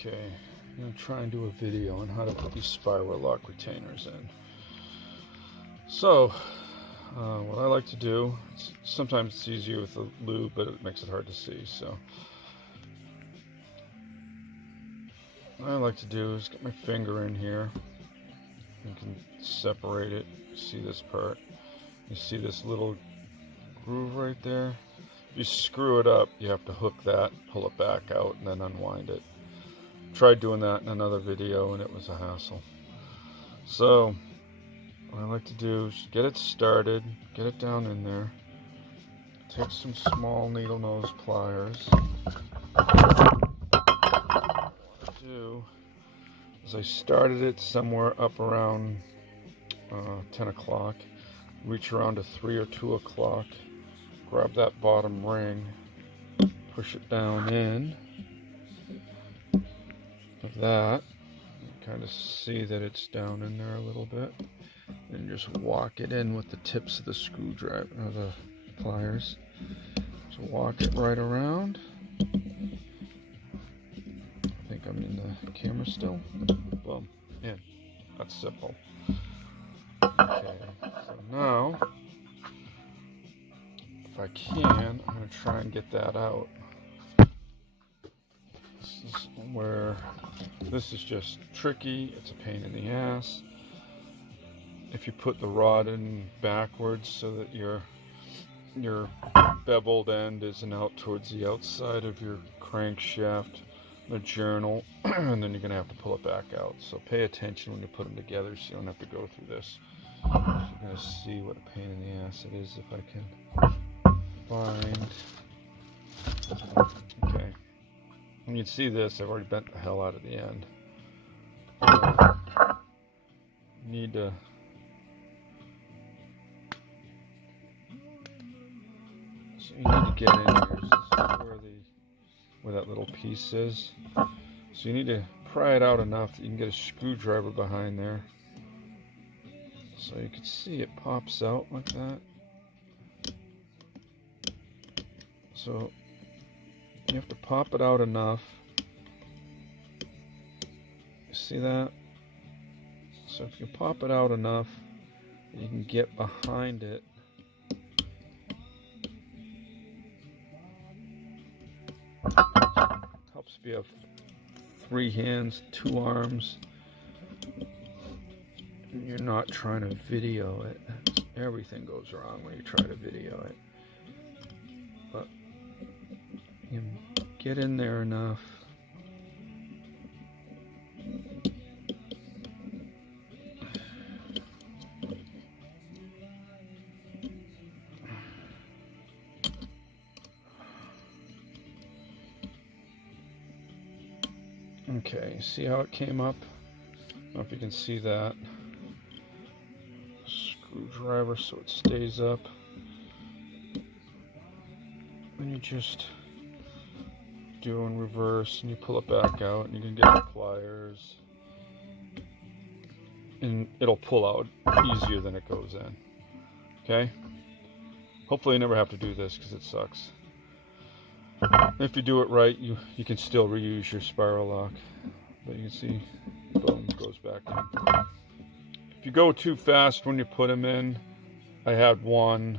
Okay, I'm going to try and do a video on how to put these spirolock retainers in. So, what I like to do, sometimes it's easier with a lube, but it makes it hard to see. So, what I like to do is get my finger in here. You can separate it. See this part? You see this little groove right there? If you screw it up, you have to hook that, pull it back out, and then unwind it. Tried doing that in another video and it was a hassle. So what I like to do is get it started, get it down in there, take some small needle nose pliers. What I do is I started it somewhere up around 10 o'clock, reach around to 3 or 2 o'clock, grab that bottom ring, push it down in of that, kind of see that it's down in there a little bit, and just walk it in with the tips of the screwdriver or the pliers. So walk it right around. I think I'm in the camera still. Boom, in. That's simple. Okay, so now if I can, I'm going to try and get that out. This is where this is just tricky. It's a pain in the ass. If you put the rod in backwards so that your beveled end isn't out towards the outside of your crankshaft, the journal, and then you're going to have to pull it back out. So pay attention when you put them together so you don't have to go through this. So you're going to see what a pain in the ass it is if I can find. Okay. When you see this, I've already bent the hell out of the end. Need to get in here. This is where that little piece is. So you need to pry it out enough that you can get a screwdriver behind there. So you can see it pops out like that. So you have to pop it out enough. See that? So if you pop it out enough, you can get behind it. Helps if you have 3 hands, 2 arms, and you're not trying to video it. Everything goes wrong when you try to video it. But you get in there enough. Okay, see how it came up? I don't know if you can see that. Screwdriver so it stays up. And you just do in reverse and you pull it back out and you can get the pliers. And it'll pull out easier than it goes in. Okay? Hopefully you never have to do this because it sucks. If you do it right, you can still reuse your spirolock. But you can see, boom, it goes back in. If you go too fast when you put them in, I had one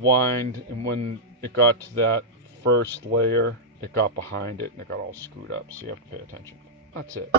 wind, and when it got to that first layer, it got behind it and it got all screwed up. So you have to pay attention. That's it.